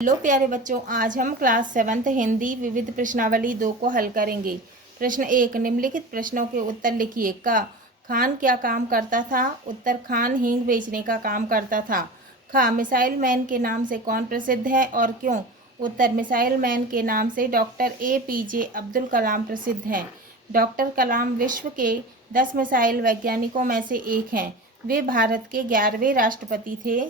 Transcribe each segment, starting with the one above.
Hello प्यारे बच्चों, आज हम क्लास 7th हिंदी विविध प्रश्नावली 2 को हल करेंगे। प्रश्न 1, निम्नलिखित प्रश्नों के उत्तर लिखिए। का खान क्या काम करता था? उत्तर, खान हींग बेचने का काम करता था। खा मिसाइल मैन के नाम से कौन प्रसिद्ध है और क्यों? उत्तर, मिसाइल मैन के नाम से डॉक्टर APJ अब्दुल कलाम प्रसिद्ध हैं। डॉक्टर कलाम विश्व के 10 मिसाइल वैज्ञानिकों में से एक हैं। वे भारत के 11वें राष्ट्रपति थे।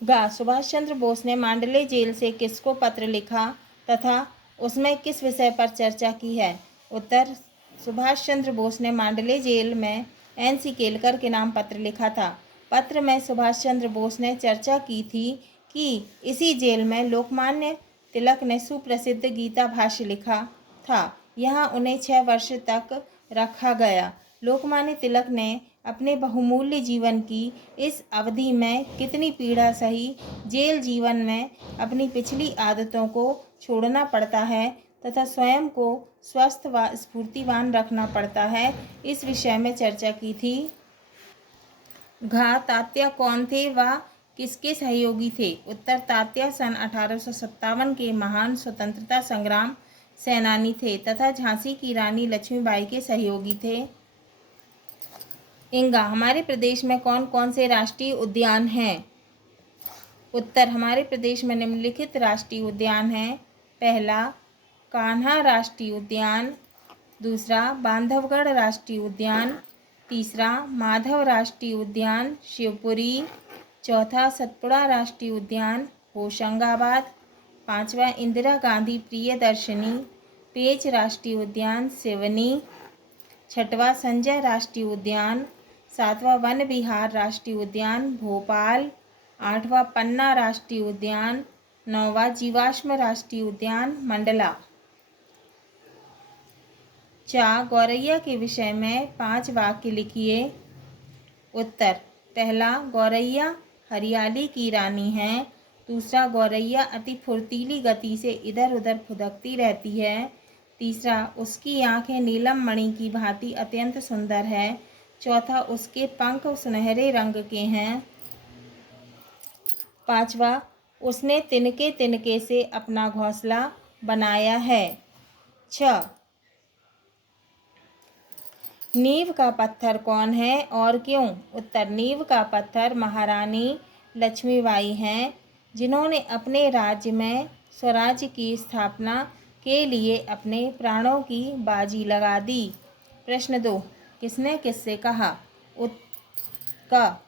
गा सुभाष चंद्र बोस ने मांडले जेल से किसको पत्र लिखा तथा उसमें किस विषय पर चर्चा की है? उत्तर, सुभाष चंद्र बोस ने मांडले जेल में NC केलकर के नाम पत्र लिखा था। पत्र में सुभाष चंद्र बोस ने चर्चा की थी कि इसी जेल में लोकमान्य तिलक ने सुप्रसिद्ध गीता भाष्य लिखा था। यहाँ उन्हें 6 वर्ष तक रखा गया। लोकमान्य तिलक ने अपने बहुमूल्य जीवन की इस अवधि में कितनी पीड़ा सही? जेल जीवन में अपनी पिछली आदतों को छोड़ना पड़ता है तथा स्वयं को स्वस्थ व स्फूर्तिवान रखना पड़ता है, इस विषय में चर्चा की थी। घा तात्या कौन थे व किसके सहयोगी थे? उत्तर, तात्या सन 1857 के महान स्वतंत्रता संग्राम सेनानी थे तथा झांसी की रानी लक्ष्मीबाई के सहयोगी थे। इंगा हमारे प्रदेश में कौन कौन से राष्ट्रीय उद्यान हैं? उत्तर, हमारे प्रदेश में निम्नलिखित राष्ट्रीय उद्यान हैं। पहला, कान्हा राष्ट्रीय उद्यान। दूसरा, बांधवगढ़ राष्ट्रीय उद्यान। तीसरा, माधव राष्ट्रीय उद्यान शिवपुरी। चौथा, सतपुड़ा राष्ट्रीय उद्यान होशंगाबाद। पांचवा, इंदिरा गांधी प्रियदर्शनी पेंच राष्ट्रीय उद्यान सिवनी। छठवां, संजय राष्ट्रीय उद्यान। सातवां, वन विहार राष्ट्रीय उद्यान भोपाल। आठवां, पन्ना राष्ट्रीय उद्यान। नौवां, जीवाश्म राष्ट्रीय उद्यान मंडला। गौरैया के विषय में 5 वाक्य लिखिए। उत्तर, पहला, गौरैया हरियाली की रानी है। दूसरा, गौरैया अति फुर्तीली गति से इधर उधर फुदकती रहती है। तीसरा, उसकी आंखें नीलम मणि की भांति अत्यंत सुंदर है। चौथा, उसके पंख सुनहरे रंग के हैं। पांचवा, उसने तिनके तिनके से अपना घोंसला बनाया है। 6, नींव का पत्थर कौन है और क्यों? उत्तर, नींव का पत्थर महारानी लक्ष्मीबाई हैं, जिन्होंने अपने राज्य में स्वराज्य की स्थापना के लिए अपने प्राणों की बाजी लगा दी। प्रश्न 2, किसने किससे कहा? क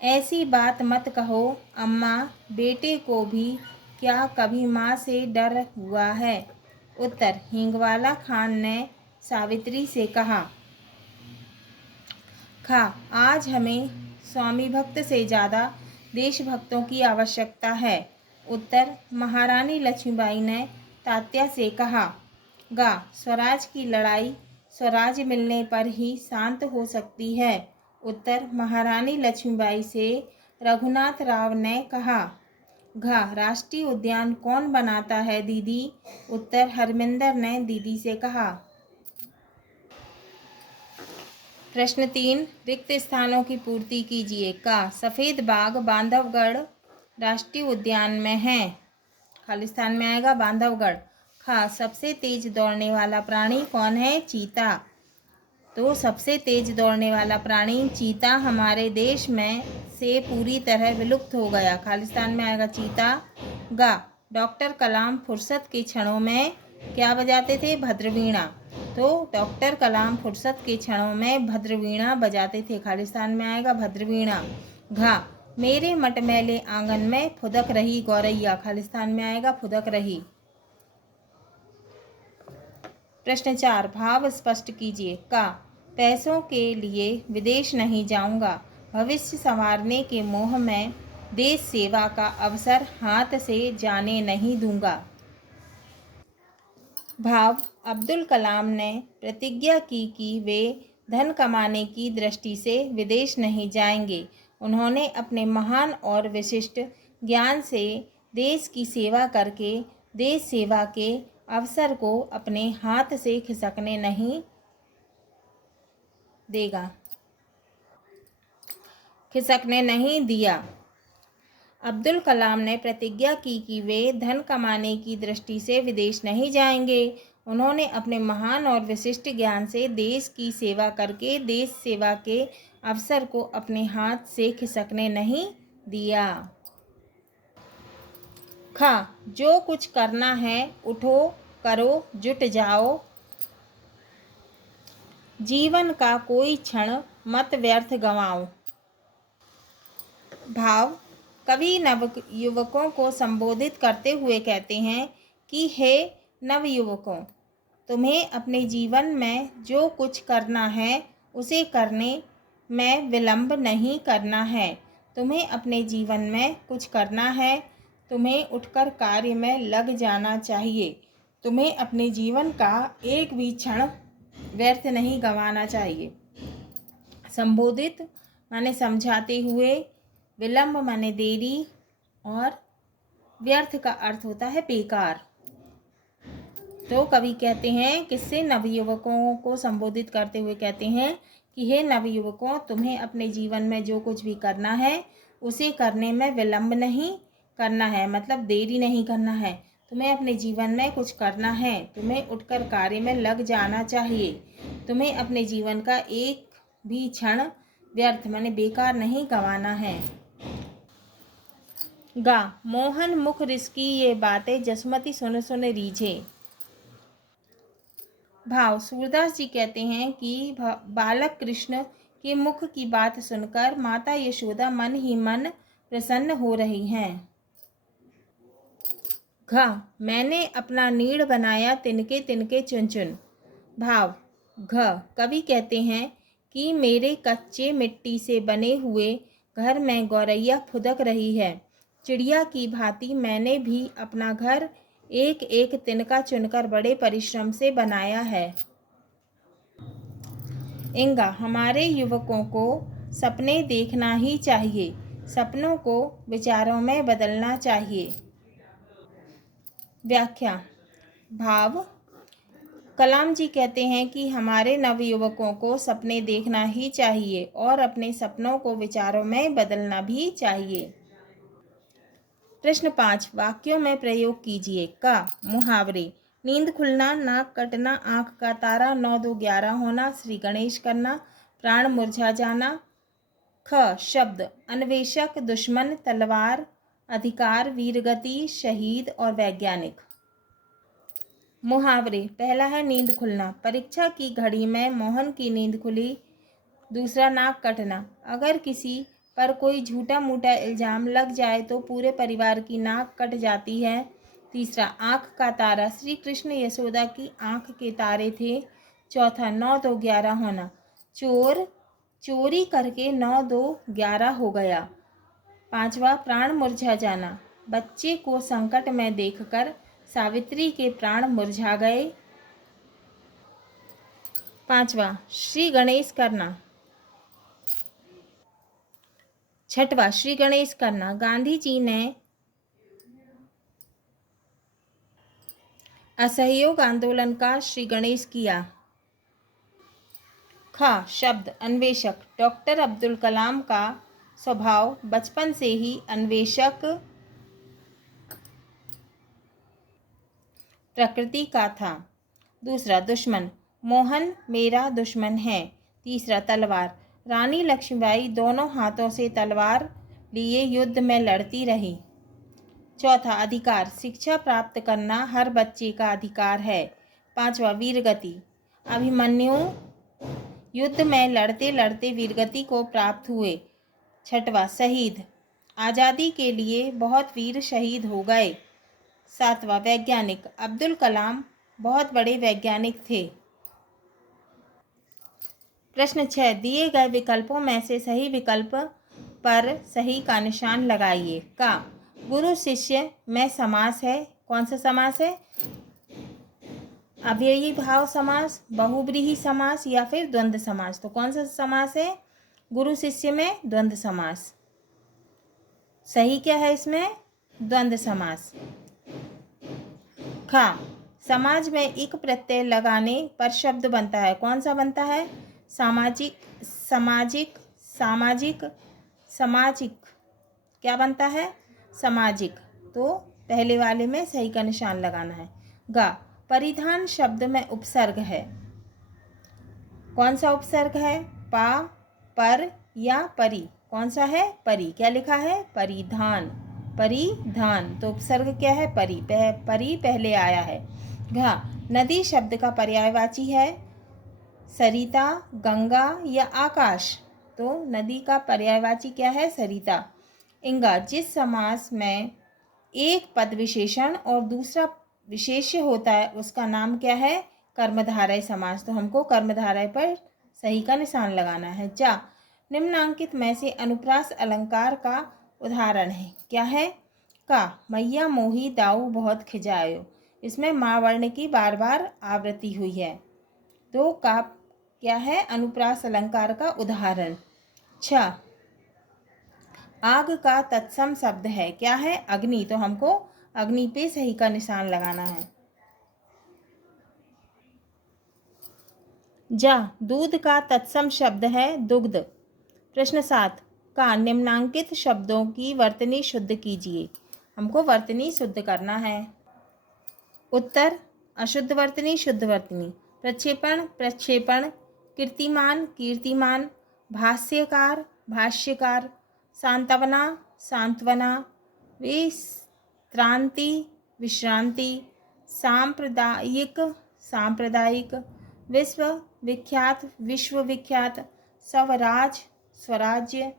ऐसी बात मत कहो अम्मा, बेटे को भी क्या कभी माँ से डर हुआ है? उत्तर, हिंगवाला खान ने सावित्री से कहा। खा आज हमें स्वामी भक्त से ज़्यादा देशभक्तों की आवश्यकता है। उत्तर, महारानी लक्ष्मीबाई ने तात्या से कहा। गा स्वराज की लड़ाई स्वराज मिलने पर ही शांत हो सकती है। उत्तर, महारानी लक्ष्मीबाई से रघुनाथ राव ने कहा। घा राष्ट्रीय उद्यान कौन बनाता है दीदी? उत्तर, हरमिंदर ने दीदी से कहा। प्रश्न 3, रिक्त स्थानों की पूर्ति कीजिए। का सफ़ेद बाघ बांधवगढ़ राष्ट्रीय उद्यान में है। खाली स्थान में आएगा बांधवगढ़। खा सबसे तेज दौड़ने वाला प्राणी कौन है? चीता। तो सबसे तेज दौड़ने वाला प्राणी चीता हमारे देश में से पूरी तरह विलुप्त हो गया। खाली स्थान में आएगा चीता। गा डॉक्टर कलाम फुर्सत के क्षणों में क्या बजाते थे? भद्रवीणा। तो डॉक्टर कलाम फुर्सत के क्षणों में भद्रवीणा बजाते थे। खाली स्थान में आएगा भद्रवीणा। घा मेरे मटमैले आंगन में फुदक रही गौरैया। खाली स्थान में आएगा फुदक रही। प्रश्न 4, भाव स्पष्ट कीजिए। का पैसों के लिए विदेश नहीं जाऊंगा, भविष्य संवारने के मोह में देश सेवा का अवसर हाथ से जाने नहीं दूंगा। भाव अब्दुल कलाम ने प्रतिज्ञा की कि वे धन कमाने की दृष्टि से विदेश नहीं जाएंगे। उन्होंने अपने महान और विशिष्ट ज्ञान से देश की सेवा करके देश सेवा के अवसर को अपने हाथ से खिसकने नहीं दिया। अब्दुल कलाम ने प्रतिज्ञा की कि वे धन कमाने की दृष्टि से विदेश नहीं जाएंगे। उन्होंने अपने महान और विशिष्ट ज्ञान से देश की सेवा करके देश सेवा के अवसर को अपने हाथ से खिसकने नहीं दिया। ख, जो कुछ करना है उठो करो जुट जाओ, जीवन का कोई क्षण मत व्यर्थ गंवाओ। भाव, कवि नव युवकों को संबोधित करते हुए कहते हैं कि हे नवयुवकों, तुम्हें अपने जीवन में जो कुछ करना है उसे करने में विलंब नहीं करना है। तुम्हें अपने जीवन में कुछ करना है, तुम्हें उठकर कार्य में लग जाना चाहिए। तुम्हें अपने जीवन का एक भी क्षण व्यर्थ नहीं गंवाना चाहिए। संबोधित माने समझाते हुए, विलंब माने देरी, और व्यर्थ का अर्थ होता है बेकार। तो कवि कहते हैं, किससे? नवयुवकों को संबोधित करते हुए कहते हैं कि हे नवयुवकों, तुम्हें अपने जीवन में जो कुछ भी करना है उसे करने में विलंब नहीं करना है, मतलब देरी नहीं करना है। तुम्हें अपने जीवन में कुछ करना है, तुम्हें उठकर कार्य में लग जाना चाहिए। तुम्हें अपने जीवन का एक भी क्षण व्यर्थ माने बेकार नहीं गंवाना है। गा, मोहन मुख रिसकी ये बातें जसमती सुन सुन रीझे। भाव, सूरदास जी कहते हैं कि बालक कृष्ण के मुख की बात सुनकर माता यशोदा मन ही मन प्रसन्न हो रही हैं। घ, मैंने अपना नीड़ बनाया तिनके तिनके चुन चुन। भाव, घ, कवि कहते हैं कि मेरे कच्चे मिट्टी से बने हुए घर में गौरैया फुदक रही है। चिड़िया की भांति मैंने भी अपना घर एक एक तिनका चुनकर बड़े परिश्रम से बनाया है। इंगा, हमारे युवकों को सपने देखना ही चाहिए, सपनों को विचारों में बदलना चाहिए। व्याख्या। भाव, कलाम जी कहते हैं कि हमारे नवयुवकों को सपने देखना ही चाहिए और अपने सपनों को विचारों में बदलना भी चाहिए। प्रश्न 5, वाक्यों में प्रयोग कीजिए। का, मुहावरे, नींद खुलना, नाक कटना, आँख का तारा, 9 2 11 होना, श्री गणेश करना, प्राण मुरझा जाना। ख, शब्द, अन्वेषक, दुश्मन, तलवार, अधिकार, वीरगति, शहीद और वैज्ञानिक। मुहावरे, पहला है नींद खुलना। परीक्षा की घड़ी में मोहन की नींद खुली। दूसरा, नाक कटना, अगर किसी पर कोई झूठा मूठा इल्ज़ाम लग जाए तो पूरे परिवार की नाक कट जाती है। तीसरा, आँख का तारा, श्री कृष्ण यशोदा की आँख के तारे थे। चौथा, 9 2 11 होना, चोर चोरी करके 9 2 11 हो गया। पांचवा, प्राण मुरझा जाना, बच्चे को संकट में देखकर सावित्री के प्राण मुरझा गए। पांचवा, श्री गणेश करना। छठवा, श्री गणेश करना, गांधी जी ने असहयोग आंदोलन का श्री गणेश किया। ख, शब्द, अन्वेषक, डॉक्टर अब्दुल कलाम का स्वभाव बचपन से ही अन्वेषक प्रकृति का था। दूसरा, दुश्मन, मोहन मेरा दुश्मन है। तीसरा, तलवार, रानी लक्ष्मीबाई दोनों हाथों से तलवार लिए युद्ध में लड़ती रही। चौथा, अधिकार, शिक्षा प्राप्त करना हर बच्चे का अधिकार है। पांचवा, वीरगति, अभिमन्यु युद्ध में लड़ते लड़ते वीरगति को प्राप्त हुए। छठवा, शहीद, आज़ादी के लिए बहुत वीर शहीद हो गए। सातवां, वैज्ञानिक, अब्दुल कलाम बहुत बड़े वैज्ञानिक थे। प्रश्न 6, दिए गए विकल्पों में से सही विकल्प पर सही का निशान लगाइए। का, गुरु शिष्य में समास है। कौन सा समास है? अव्ययी भाव समास, बहुब्रीहि समास या फिर द्वंद्व समास। तो कौन सा समास है? गुरु शिष्य में द्वंद्व समास। सही क्या है इसमें? द्वंद्व समास। खा, समाज में इक प्रत्यय लगाने पर शब्द बनता है। कौन सा बनता है? सामाजिक, सामाजिक, सामाजिक, सामाजिक। क्या बनता है? सामाजिक, तो पहले वाले में सही का निशान लगाना है। गा, परिधान शब्द में उपसर्ग है। कौन सा उपसर्ग है? पा, पर या परी? कौन सा है? परी। क्या लिखा है? परिधान, परिधान, तो उपसर्ग क्या है? परी। परी पहले आया है। घा, नदी शब्द का पर्यायवाची है सरिता, गंगा या आकाश? तो नदी का पर्यायवाची क्या है? सरिता। इंगा, जिस समास में एक पद विशेषण और दूसरा विशेष्य होता है उसका नाम क्या है? कर्मधारय समास। तो हमको कर्मधारय पर सही का निशान लगाना है। जा, निम्नांकित में से अनुप्रास अलंकार का उदाहरण है। क्या है? का, मैया मोही दाऊ बहुत खिजायो। इसमें माँ वर्ण की बार बार आवृत्ति हुई है, तो का क्या है? अनुप्रास अलंकार का उदाहरण। छ, आग का तत्सम शब्द है। क्या है? अग्नि। तो हमको अग्नि पे सही का निशान लगाना है। जा, दूध का तत्सम शब्द है दुग्ध। प्रश्न 7, का निम्नांकित शब्दों की वर्तनी शुद्ध कीजिए। हमको वर्तनी शुद्ध करना है। उत्तर, अशुद्ध वर्तनी, शुद्ध वर्तनी। प्रक्षेपण, प्रक्षेपण। कीर्तिमान, कीर्तिमान। भाष्यकार, भाष्यकार। सांत्वना, सांत्वना। विश्रांति, विश्रांति। सांप्रदायिक, सांप्रदायिक। विश्व विख्यात, विश्व विख्यात। स्वराज, स्वराज्य।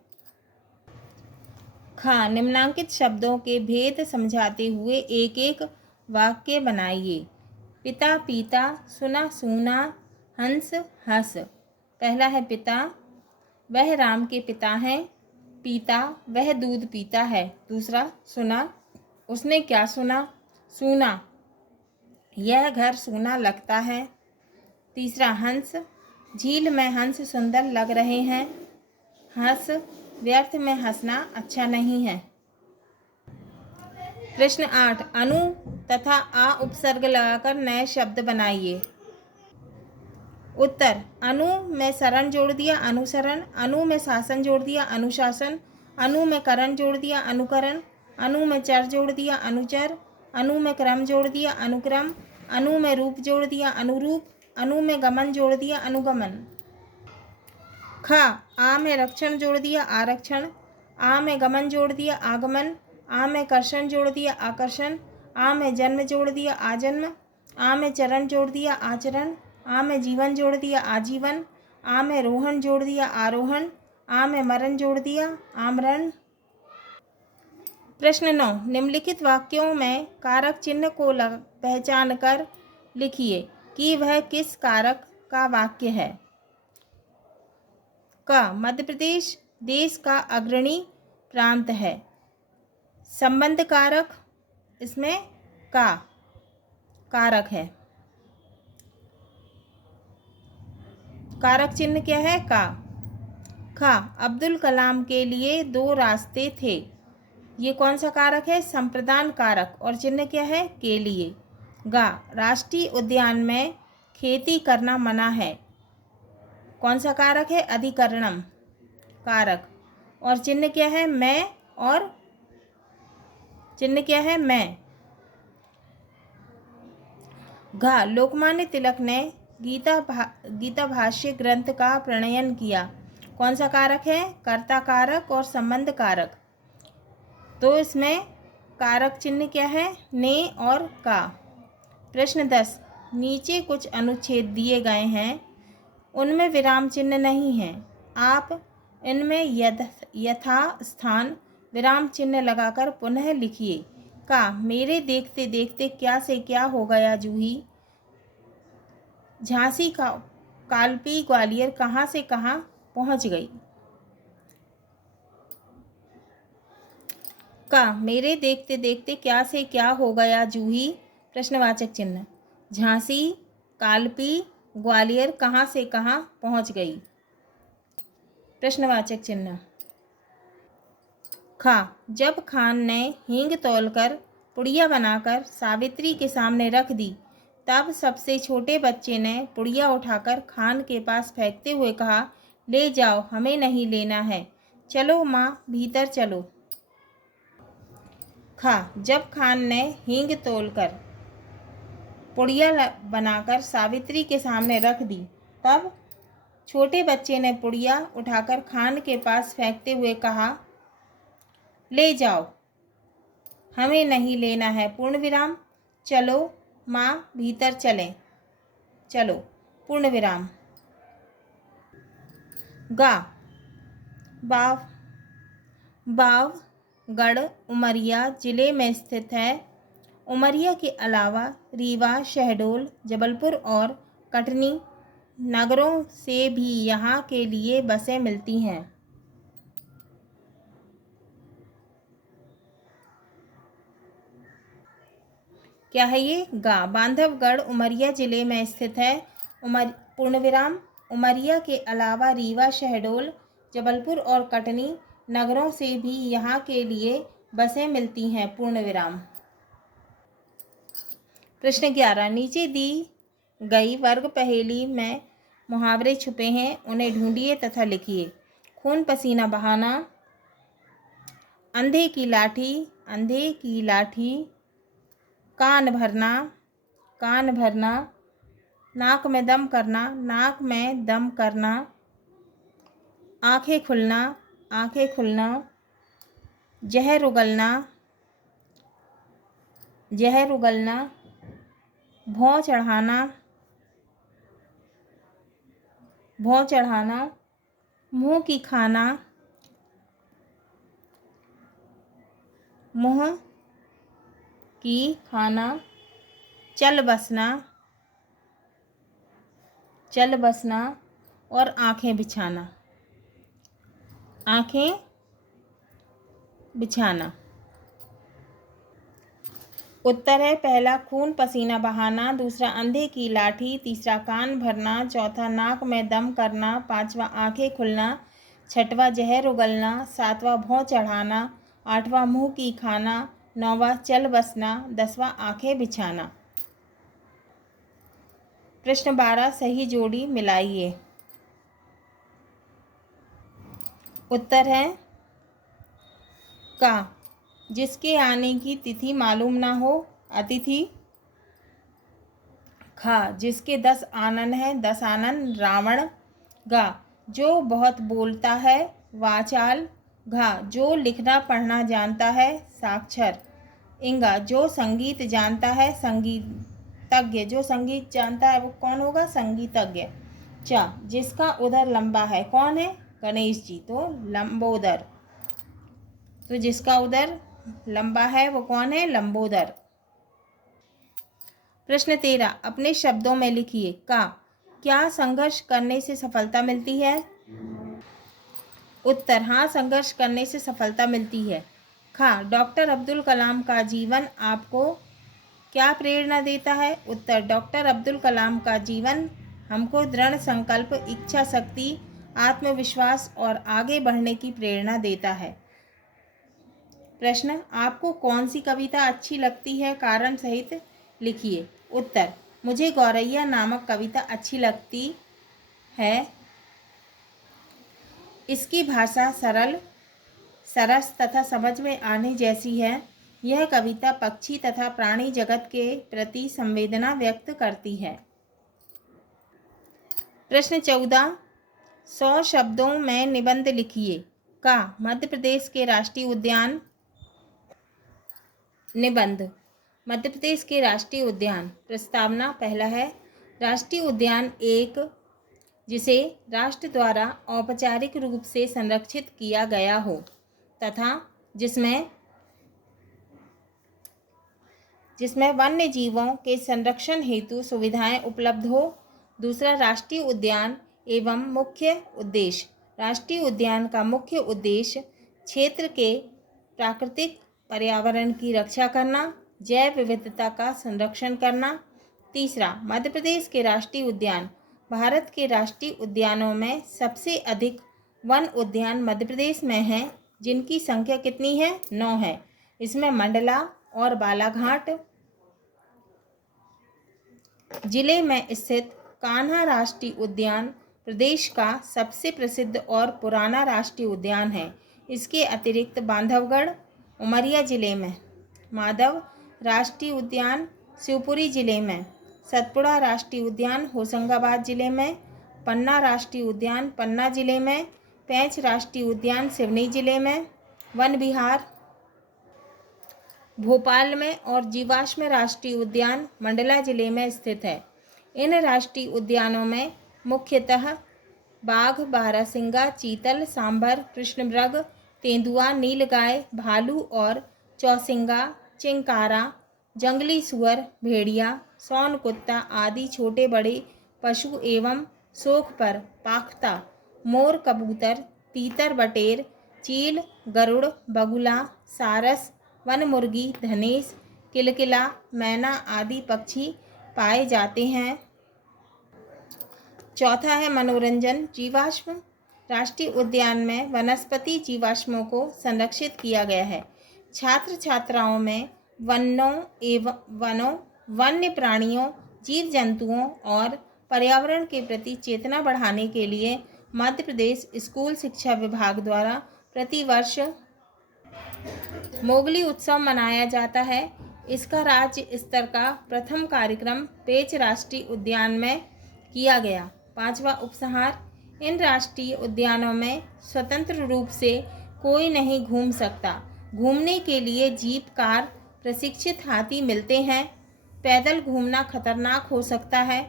खा, निम्नांकित शब्दों के भेद समझाते हुए एक एक वाक्य बनाइए। पिता, पीता। सुना, सूना। हंस, हंस। पहला है पिता, वह राम के पिता हैं। पीता, वह दूध पीता है। दूसरा, सुना, उसने क्या सुना? सूना, यह घर सूना लगता है। तीसरा, हंस, झील में हंस सुंदर लग रहे हैं। हंस, व्यर्थ में हंसना अच्छा नहीं है। प्रश्न 8, अनु तथा आ उपसर्ग लगाकर नए शब्द बनाइए। उत्तर, अनु में शरण जोड़ दिया, अनुसरण। अनु में शासन जोड़ दिया, अनुशासन। अनु में करण जोड़ दिया, अनुकरण। अनु में चर जोड़ दिया, अनुचर। अनु में क्रम जोड़ दिया, अनुक्रम। अनु में रूप जोड़ दिया, अनुरूप। अनु में गमन जोड़ दिया, अनुगमन। खा, आ में रक्षण जोड़ दिया, आरक्षण। आ में गमन जोड़ दिया, आगमन। आ में कर्षण जोड़ दिया, आकर्षण। आ में जन्म जोड़ दिया, आजन्म। आ में चरण जोड़ दिया, आचरण। आ में जीवन जोड़ दिया, आजीवन। आ में रोहन जोड़ दिया, आरोहण। आ में मरण जोड़ दिया, आमरण। प्रश्न 9, निम्नलिखित वाक्यों में कारक चिन्ह को पहचान कर लिखिए कि वह किस कारक का वाक्य है। क, मध्य प्रदेश देश का अग्रणी प्रांत है। संबंध कारक, इसमें का कारक है। कारक चिन्ह क्या है? का। खा, अब्दुल कलाम के लिए 2 रास्ते थे। ये कौन सा कारक है? संप्रदान कारक, और चिन्ह क्या है? के लिए। गा, राष्ट्रीय उद्यान में खेती करना मना है। कौन सा कारक है? अधिकरणम कारक, और चिन्ह क्या है? मैं, और चिन्ह क्या है? मैं। घा, लोकमान्य तिलक ने गीता भाष्य ग्रंथ का प्रणयन किया। कौन सा कारक है? कर्ता कारक और संबंध कारक। तो इसमें कारक चिन्ह क्या है? ने और का। प्रश्न 10, नीचे कुछ अनुच्छेद दिए गए हैं, उनमें विराम चिन्ह नहीं है। आप इनमें यथा स्थान विराम चिन्ह लगाकर पुनः लिखिए। का, मेरे देखते देखते क्या से क्या हो गया जूही। झांसी का कालपी ग्वालियर कहाँ से कहाँ पहुँच गई। का, मेरे देखते देखते क्या से क्या हो गया जूही। प्रश्नवाचक चिन्ह। झांसी, कालपी, ग्वालियर कहाँ से कहाँ पहुँच गई। प्रश्नवाचक चिन्ह। खा, जब खान ने हींग तौलकर पुड़िया बनाकर सावित्री के सामने रख दी, तब सबसे छोटे बच्चे ने पुड़िया उठाकर खान के पास फेंकते हुए कहा, ले जाओ, हमें नहीं लेना है। चलो माँ, भीतर चलो। खा, जब खान ने हींग तोलकर पुड़िया बनाकर सावित्री के सामने रख दी, तब छोटे बच्चे ने पुड़िया उठाकर खान के पास फेंकते हुए कहा, ले जाओ, हमें नहीं लेना है, पूर्ण विराम। चलो माँ, भीतर चलें, चलो, पूर्ण विराम। गा, बाव, बावगढ़ उमरिया जिले में स्थित है। उमरिया के अलावा रीवा, शहडोल, जबलपुर और कटनी नगरों से भी यहाँ के लिए बसें मिलती हैं। क्या है ये? गा, बांधवगढ़ उमरिया जिले में स्थित है। पूर्ण विराम। उमरिया के अलावा रीवा, शहडोल, जबलपुर और कटनी नगरों से भी यहाँ के लिए बसें मिलती हैं। पूर्ण विराम। प्रश्न 11, नीचे दी गई वर्ग पहेली में मुहावरे छुपे हैं, उन्हें ढूंढिए तथा लिखिए। खून पसीना बहाना, अंधे की लाठी, अंधे की लाठी, कान भरना, कान भरना, नाक में दम करना, नाक में दम करना, आंखें खुलना, आंखें खुलना, जहर उगलना, जहर उगलना, भौं चढ़ाना, भौं चढ़ाना, मुंह की खाना, मुंह की खाना, चल बसना, चल बसना और आंखें बिछाना, आंखें बिछाना। उत्तर है पहला खून पसीना बहाना, दूसरा अंधे की लाठी, तीसरा कान भरना, चौथा नाक में दम करना, पांचवा आंखें खुलना, छठवां जहर उगलना, सातवां भौं चढ़ाना, आठवां मुंह की खाना, नौवां चल बसना, 10वां आंखें बिछाना। प्रश्न 12, सही जोड़ी मिलाइए। उत्तर है का, जिसके आने की तिथि मालूम ना हो, अतिथि। खा, जिसके 10 आनन है, 10 आनन रावण। गा, जो बहुत बोलता है, वाचाल। घा, जो लिखना पढ़ना जानता है, साक्षर। इंगा, जो संगीत जानता है, संगीतज्ञ। जो संगीत जानता है वो कौन होगा? संगीतज्ञ। चा, जिसका उदर लंबा है, कौन है? गणेश जी, तो लंबोदर। तो जिसका उदर लंबा है वो कौन है? लंबोदर। प्रश्न 13, अपने शब्दों में लिखिए। का, क्या संघर्ष करने से सफलता मिलती है? उत्तर, हाँ, संघर्ष करने से सफलता मिलती है। खा, डॉक्टर अब्दुल कलाम का जीवन आपको क्या प्रेरणा देता है? उत्तर, डॉक्टर अब्दुल कलाम का जीवन हमको दृढ़ संकल्प, इच्छा शक्ति, आत्मविश्वास और आगे बढ़ने की प्रेरणा देता है। प्रश्न, आपको कौन सी कविता अच्छी लगती है? कारण सहित लिखिए। उत्तर, मुझे गौरैया नामक कविता अच्छी लगती है। इसकी भाषा सरल, सरस तथा समझ में आने जैसी है। यह कविता पक्षी तथा प्राणी जगत के प्रति संवेदना व्यक्त करती है। प्रश्न 14, 100 शब्दों में निबंध लिखिए। का, मध्य प्रदेश के राष्ट्रीय उद्यान। निबंध, मध्य प्रदेश के राष्ट्रीय उद्यान। प्रस्तावना, पहला है राष्ट्रीय उद्यान एक जिसे राष्ट्र द्वारा औपचारिक रूप से संरक्षित किया गया हो तथा जिसमें वन्य जीवों के संरक्षण हेतु सुविधाएं उपलब्ध हो। दूसरा, राष्ट्रीय उद्यान एवं मुख्य उद्देश्य। राष्ट्रीय उद्यान का मुख्य उद्देश्य क्षेत्र के प्राकृतिक पर्यावरण की रक्षा करना, जैव विविधता का संरक्षण करना। तीसरा, मध्य प्रदेश के राष्ट्रीय उद्यान। भारत के राष्ट्रीय उद्यानों में सबसे अधिक वन उद्यान मध्य प्रदेश में हैं, जिनकी संख्या कितनी है? 9 है। इसमें मंडला और बालाघाट जिले में स्थित कान्हा राष्ट्रीय उद्यान प्रदेश का सबसे प्रसिद्ध और पुराना राष्ट्रीय उद्यान है। इसके अतिरिक्त बांधवगढ़ उमरिया जिले में माधव राष्ट्रीय उद्यान शिवपुरी जिले में, सतपुड़ा राष्ट्रीय उद्यान होशंगाबाद जिले में, पन्ना राष्ट्रीय उद्यान पन्ना जिले में, पेंच राष्ट्रीय उद्यान सिवनी जिले में, वन विहार भोपाल में और जीवाश्म राष्ट्रीय उद्यान मंडला जिले में स्थित है। इन राष्ट्रीय उद्यानों में मुख्यतः बाघ, बारहसिंगा, चीतल, सांभर, कृष्णमृग, तेंदुआ, नीलगाय, भालू और चौसिंगा, चिंकारा, जंगली सुअर, भेड़िया, सौन कुत्ता आदि छोटे बड़े पशु एवं शोक पर पाख्ता, मोर, कबूतर, तीतर, बटेर, चील, गरुड़, बगुला, सारस, वन मुर्गी, धनेश, किलकिला, मैना आदि पक्षी पाए जाते हैं। चौथा है मनोरंजन। जीवाश्म राष्ट्रीय उद्यान में वनस्पति जीवाश्मों को संरक्षित किया गया है। छात्र छात्राओं में वनों, वन्य प्राणियों, जीव जंतुओं और पर्यावरण के प्रति चेतना बढ़ाने के लिए मध्य प्रदेश स्कूल शिक्षा विभाग द्वारा प्रतिवर्ष मोगली उत्सव मनाया जाता है। इसका राज्य स्तर का प्रथम कार्यक्रम पेंच राष्ट्रीय उद्यान में किया गया। पांचवा उपसंहार, इन राष्ट्रीय उद्यानों में स्वतंत्र रूप से कोई नहीं घूम सकता। घूमने के लिए जीप, कार, प्रशिक्षित हाथी मिलते हैं। पैदल घूमना खतरनाक हो सकता है।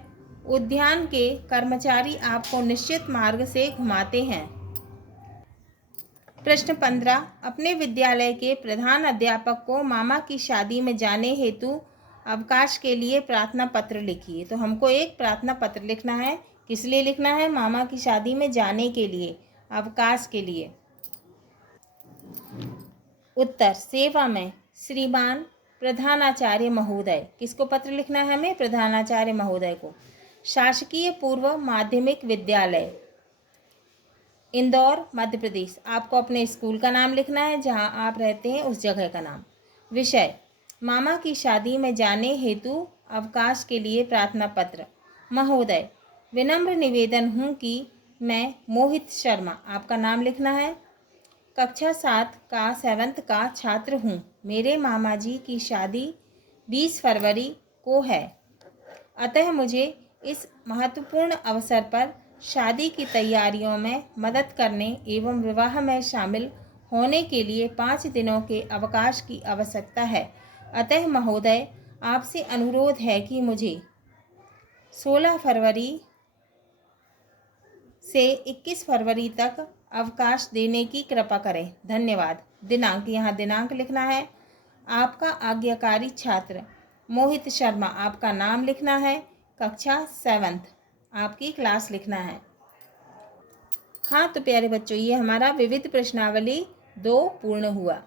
उद्यान के कर्मचारी आपको निश्चित मार्ग से घुमाते हैं। प्रश्न 15, अपने विद्यालय के प्रधान अध्यापक को मामा की शादी में जाने हेतु अवकाश के लिए प्रार्थना पत्र लिखिए। तो हमको एक प्रार्थना पत्र लिखना है। किस लिए लिखना है? मामा की शादी में जाने के लिए, अवकाश के लिए। उत्तर, सेवा में श्रीमान प्रधानाचार्य महोदय। किसको पत्र लिखना है हमें? प्रधानाचार्य महोदय को। शासकीय पूर्व माध्यमिक विद्यालय इंदौर मध्य प्रदेश। आपको अपने स्कूल का नाम लिखना है, जहां आप रहते हैं उस जगह का नाम। विषय, मामा की शादी में जाने हेतु अवकाश के लिए प्रार्थना पत्र। महोदय, विनम्र निवेदन हूँ कि मैं मोहित शर्मा, आपका नाम लिखना है, कक्षा 7 का 7th का छात्र हूँ। मेरे मामा जी की शादी 20 फरवरी को है, अतः मुझे इस महत्वपूर्ण अवसर पर शादी की तैयारियों में मदद करने एवं विवाह में शामिल होने के लिए 5 दिनों के अवकाश की आवश्यकता है। अतः महोदय, आपसे अनुरोध है कि मुझे 16 फरवरी से 21 फरवरी तक अवकाश देने की कृपा करें। धन्यवाद। दिनांक, यहाँ दिनांक लिखना है। आपका आज्ञाकारी छात्र मोहित शर्मा, आपका नाम लिखना है, कक्षा 7th, आपकी क्लास लिखना है। हाँ तो प्यारे बच्चों, ये हमारा विविध प्रश्नावली 2 पूर्ण हुआ।